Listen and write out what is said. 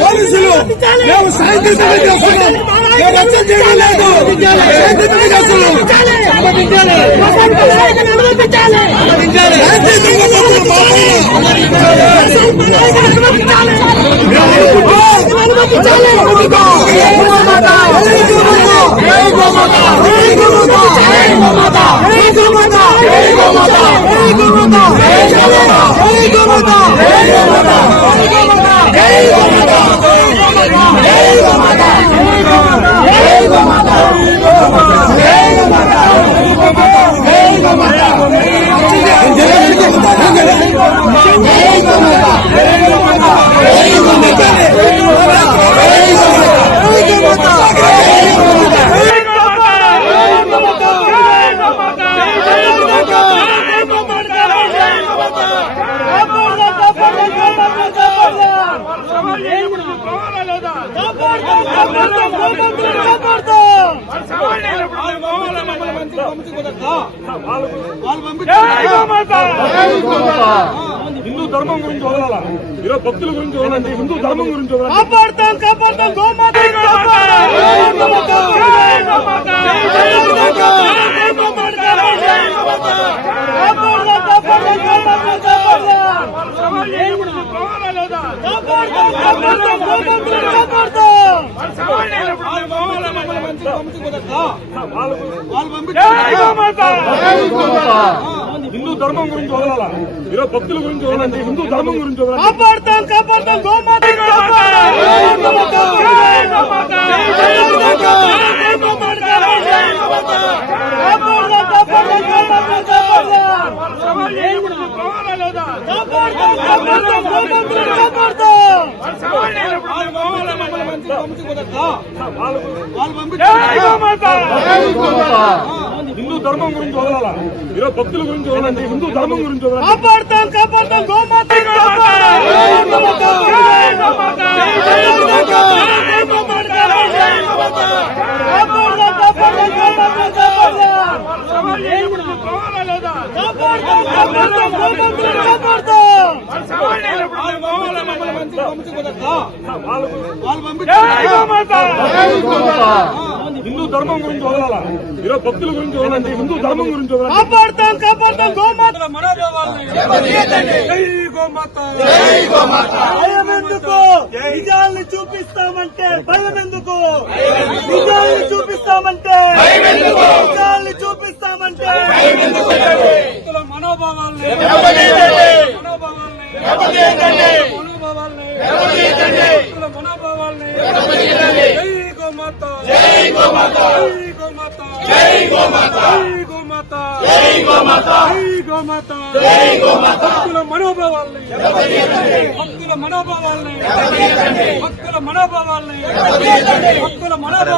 పోలీసులు మేము శాంతియుతంగా చేస్తున్నాం మేము చేయడం లేదు చేస్తున్నాం హిందూ ధర్మం గురించి వదలాల? ఈరోజు భక్తుల గురించి వదలండి. హిందూ ధర్మం గురించి వదలాలి కాపాడుతాం కాపాడుతాం. గోమాత! హిందూ ధర్మం గురించి వదలాల ఈరోజు భక్తుల గురించి వదలండి హిందూ ధర్మం గురించి కాపాడుతాం కాపాడుతాం గోమాత హిందూ ధర్మం గురించి వదలాల? ఈరోజు భక్తుల గురించి వదలండి. హిందూ ధర్మం గురించి కాపాడుతాం కాపాడుతాం. హిందూ ధర్మం గురించి వదలాల ఈరోజు భక్తుల గురించి వదలండి హిందూ ధర్మం గురించి వదలాలి కాపాడుతాం కాపాడుతాం గోమాత జై గోమాత భయం ఎందుకు నిజాల్ని చూపిస్తామంటే భయం ఎందుకు నిజాల్ని చూపిస్తామంటే నిజాల్ని చూపిస్తామంటే భక్తుల మనోభావాల్ని మనోభావాల్ని భక్తుల మనోభావాల్ని జై జై గోమాత! జై గోమాత! జై గోమాత! జై గోమాత! భక్తుల మనోభావాల్ని! భక్తుల మనోభావాల్ని! భక్తుల మనోభావాల్ని! భక్తుల మనోభావాల్ని!